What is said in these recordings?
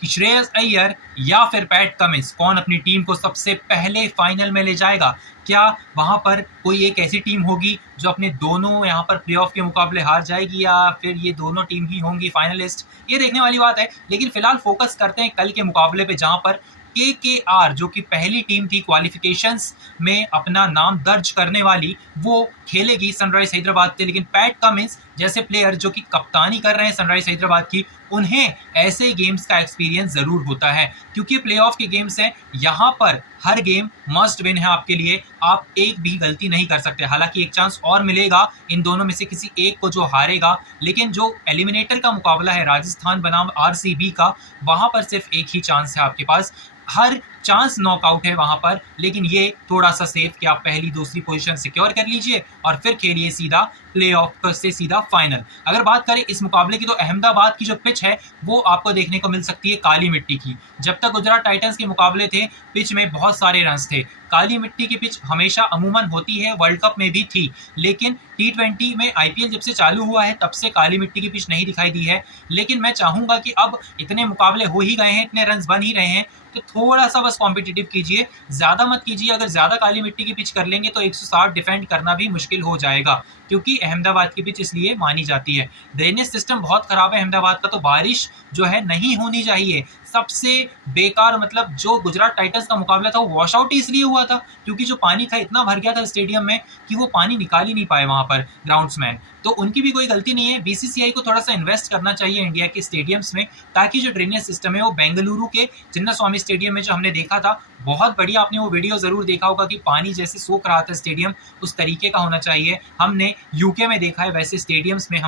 कि श्रेयस अय्यर या फिर पैट कमिंस कौन अपनी टीम को सबसे पहले फाइनल में ले जाएगा। क्या वहां पर कोई एक ऐसी टीम होगी जो अपने दोनों यहाँ पर प्लेऑफ के मुकाबले हार जाएगी, या फिर ये दोनों टीम ही होंगी फाइनलिस्ट, ये देखने वाली बात है। लेकिन फिलहाल फोकस करते हैं कल के मुकाबले पे, जहां पर केकेआर जो कि पहली टीम थी क्वालिफिकेशंस में अपना नाम दर्ज करने वाली, वो खेलेगी सनराइज हैदराबाद से। लेकिन पैट कमिंस जैसे प्लेयर जो कि कप्तानी कर रहे हैं सनराइज हैदराबाद की, उन्हें ऐसे गेम्स का एक्सपीरियंस जरूर होता है, क्योंकि प्लेऑफ के गेम्स हैं। यहाँ पर हर गेम मस्ट विन है आपके लिए, आप एक भी गलती नहीं कर सकते। हालांकि एक चांस और मिलेगा इन दोनों में से किसी एक को जो हारेगा, लेकिन जो एलिमिनेटर का मुकाबला है राजस्थान बनाम आरसीबी का, वहां पर सिर्फ एक ही चांस है आपके पास। हर चांस नॉकआउट है वहां पर, लेकिन ये थोड़ा सा सेफ कि आप पहली दूसरी पोजीशन सिक्योर कर लीजिए और फिर खेलिए सीधा प्लेऑफ से सीधा फाइनल। अगर बात करें इस मुकाबले की, तो अहमदाबाद की जो पिच है वो आपको देखने को मिल सकती है काली मिट्टी की। जब तक गुजरात टाइटंस के मुकाबले थे, पिच में बहुत सारे रन्स थे। काली मिट्टी की पिच हमेशा अमूमन होती है, वर्ल्ड कप में भी थी, लेकिन T20 में आईपीएल जब से चालू हुआ है तब से काली मिट्टी की पिच नहीं दिखाई दी है। लेकिन मैं चाहूंगा कि अब इतने मुकाबले हो ही गए हैं, इतने रन्स बन ही रहे हैं, तो थोड़ा सा बस कॉम्पिटिटिव कीजिए, ज्यादा मत कीजिए। अगर ज्यादा काली मिट्टी की पिच कर लेंगे तो 160 डिफेंड करना भी मुश्किल हो जाएगा, क्योंकि अहमदाबाद की पिच इसलिए मानी जाती है। ड्रेनेज सिस्टम बहुत खराब है अहमदाबाद का, तो बारिश जो है नहीं होनी चाहिए। सबसे बेकार, मतलब जो गुजरात टाइटंस का मुकाबला था वो वॉश आउट इसलिए हुआ था क्योंकि जो पानी था इतना भर गया था स्टेडियम में कि वो पानी निकाल ही नहीं पाए वहां पर ग्राउंड्समैन। तो उनकी भी कोई गलती नहीं है। बीसीसीआई को थोड़ा सा इन्वेस्ट करना चाहिए इंडिया के स्टेडियम्स में, ताकि जो ड्रेनेज सिस्टम है वो बेंगलुरु के चिन्नास्वामी स्टेडियम में जो हमने देखा था, बहुत बढ़िया, आपने वो वीडियो जरूर देखा होगा कि पानी जैसे सोख रहा था स्टेडियम, उस तरीके का होना चाहिए। हमने यूके में देखा है वैसे स्टेडियम्स में,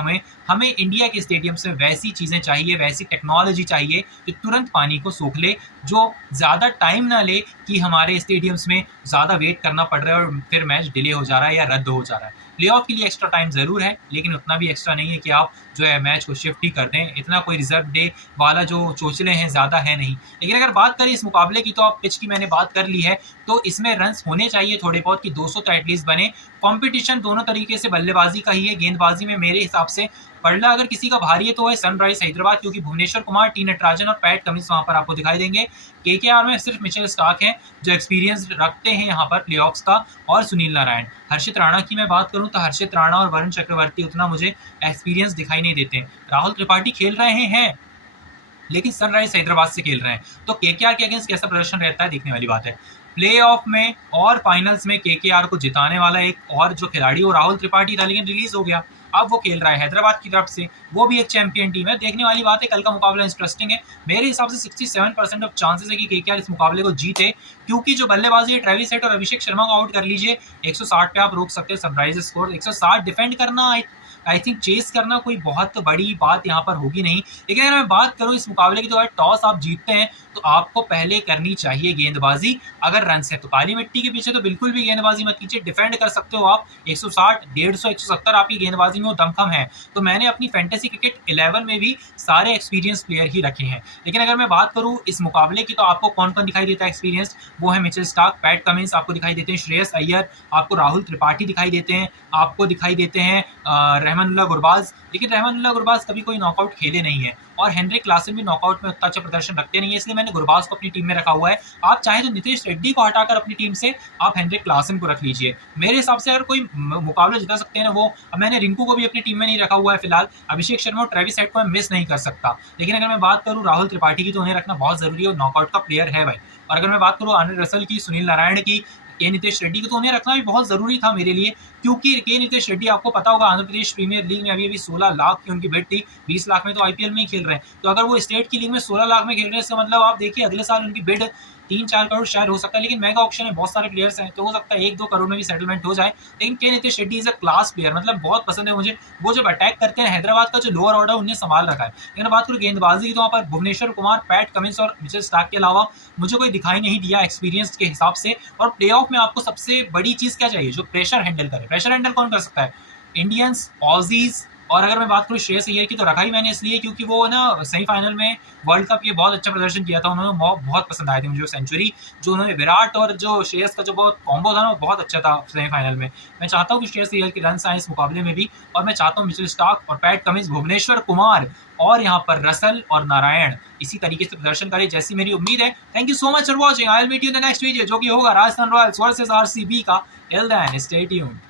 हमें इंडिया के स्टेडियम्स में वैसी चीजें चाहिए, वैसी टेक्नोलॉजी चाहिए जो तुरंत पानी को सोख ले, जो ज्यादा टाइम ना ले कि हमारे स्टेडियम्स में ज्यादा वेट करना पड़ रहा है और फिर मैच डिले हो जा रहा है या रद्द हो जा रहा है। प्लेऑफ के लिए एक्स्ट्रा टाइम जरूर है, लेकिन उतना भी एक्स्ट्रा नहीं है कि आप जो है मैच को शिफ्ट ही कर दें। इतना कोई रिजर्व डे वाला जो चोचले हैं ज्यादा है नहीं। लेकिन अगर बात करें इस मुकाबले की, तो आप पिच की मैंने बात कर ली है, तो इसमें रन्स होने चाहिए थोड़े बहुत कि 200 तो एटलीस्ट बने। कंपटीशन दोनों तरीके से बल्लेबाजी का ही है। गेंदबाजी में मेरे हिसाब से पड़ला अगर किसी का भारी है तो है सनराइज हैदराबाद, क्योंकि भुवनेश्वर कुमार, टी नटराजन और पैट कमिंस वहां पर आपको दिखाई देंगे। केकेआर में सिर्फ मिचेल स्टार्क हैं जो एक्सपीरियंस रखते हैं यहाँ पर प्लेऑफ्स का, और सुनील नारायण। हर्षित राणा की मैं बात करूं तो हर्षित राणा और वरुण चक्रवर्ती उतना मुझे एक्सपीरियंस दिखाई नहीं देते। राहुल त्रिपाठी खेल रहे हैं लेकिन सनराइज हैदराबाद से खेल रहे हैं, तो केकेआर के अगेंस्ट कैसा प्रदर्शन रहता है देखने वाली बात है। प्लेऑफ में और फाइनल्स में केकेआर को जिताने वाला एक और जो खिलाड़ी वो राहुल त्रिपाठी था, लेकिन रिलीज हो गया। अब वो खेल रहा है हैदराबाद की तरफ से, वो भी एक चैंपियन टीम है। देखने वाली बात है, कल का मुकाबला इंटरेस्टिंग है। मेरे हिसाब से 67% ऑफ चांसेस है कि केकेआर इस मुकाबले को जीते, क्योंकि जो बल्लेबाजी है ट्रेविस हेड और अभिषेक शर्मा को आउट कर लीजिए, 160 पे आप रोक सकते हैं सनराइज स्कोर। 160 डिफेंड करना, आई थिंक चेस करना कोई बहुत बड़ी बात यहाँ पर होगी नहीं। लेकिन अगर मैं बात करूँ इस मुकाबले की, तो अगर टॉस आप जीतते हैं तो आपको पहले करनी चाहिए गेंदबाजी। अगर रन है तो काली मिट्टी के पीछे तो बिल्कुल भी गेंदबाजी मत कीजिए, डिफेंड कर सकते हो आप। 160, 150, 170 आपकी गेंदबाजी में वो दमखम है। तो मैंने अपनी फैंटेसी क्रिकेट 11 में भी सारे एक्सपीरियंस प्लेयर ही रखे हैं। लेकिन अगर मैं बात करूँ इस मुकाबले की, तो आपको कौन कौन दिखाई देता है एक्सपीरियंस, वो है मिचेल स्टार्क, पैट कमिंस आपको दिखाई देते हैं, श्रेयस अय्यर, आपको राहुल त्रिपाठी दिखाई देते हैं, आपको दिखाई देते हैं रहमानुल्लाह गुरबाज। लेकिन रहमानुल्लाह गुरबाज कभी कोई नॉकआउट खेले नहीं है, और हेनरिक क्लासन भी नॉकआउट में उतना अच्छा प्रदर्शन रखते नहीं है, इसलिए मैंने गुरबाज को अपनी टीम में रखा हुआ है। आप चाहे तो नितेश रेड्डी को हटाकर अपनी टीम से आप हेनरिक क्लासन को रख लीजिए। मेरे हिसाब से अगर कोई मुकाबला जिता सकते हैं ना, वो मैंने रिंकू को भी अपनी टीम में नहीं रखा हुआ है फिलहाल। अभिषेक शर्मा और ट्रेविस हेड को मैं मिस नहीं कर सकता। लेकिन अगर मैं बात करूँ राहुल त्रिपाठी की, तो उन्हें रखना बहुत जरूरी है, नॉकआउट का प्लेयर है भाई। और अगर मैं बात करूँ आनंद रसल की, सुनील नारायण की, के नितेश रेड्डी को, तो उन्हें रखना भी बहुत जरूरी था मेरे लिए, क्योंकि के नितेश रेड्डी आपको पता होगा आंध्र प्रदेश प्रीमियर लीग में अभी 16 लाख की उनकी बिड थी। 20 लाख में तो आईपीएल में ही खेल रहे हैं, तो अगर वो स्टेट की लीग में 16 लाख में खेल रहे हैं, इसका मतलब आप देखिए अगले साल उनकी बिड 3-4 करोड़ शायद हो सकता है। लेकिन मेगा ऑप्शन है, बहुत सारे प्लेयर्स हैं, तो हो सकता है 1-2 करोड़ में भी सेटलमेंट हो जाए। लेकिन के Nitesh Reddy is a class player, मतलब बहुत पसंद है मुझे। वो जब अटैक करते हैं, हैदराबाद का जो लोअर ऑर्डर उन्हें संभाल रखा है। लेकिन बात करूँ गेंदबाजी की, तो वहाँ पर भुवनेश्वर कुमार, पैट कमिंस और मिचेल स्टार्क के अलावा मुझे कोई दिखाई नहीं दिया एक्सपीरियंस के हिसाब से। और प्लेऑफ में आपको सबसे बड़ी चीज क्या चाहिए, जो प्रेशर हैंडल करे। प्रेशर हैंडल कौन कर सकता है? इंडियंस, ऑजीज, और अगर मैं बात करूँ श्रेयस अय्यर की, तो रखा ही मैंने इसलिए क्योंकि वो ना सेमीफाइनल में वर्ल्ड कप के बहुत अच्छा प्रदर्शन किया था, उन्होंने बहुत पसंद आए थे मुझे सेंचुरी जो उन्होंने विराट और जो श्रेयस का जो बहुत कॉम्बो था ना, वो बहुत अच्छा था सेमीफाइनल में। मैं चाहता हूँ कि श्रेयस अय्यर के रन आए इस मुकाबले में भी, और मैं चाहता हूँ मिचेल स्टार्क और पैट कमिंस, भुवनेश्वर कुमार और यहाँ पर रसल और नारायण इसी तरीके से प्रदर्शन करे जैसी मेरी उम्मीद है। Thank you so much for watching. I will meet you in the next video, जो कि होगा राजस्थान रॉयल्स वर्सेस आरसीबी का। Till then stay tuned.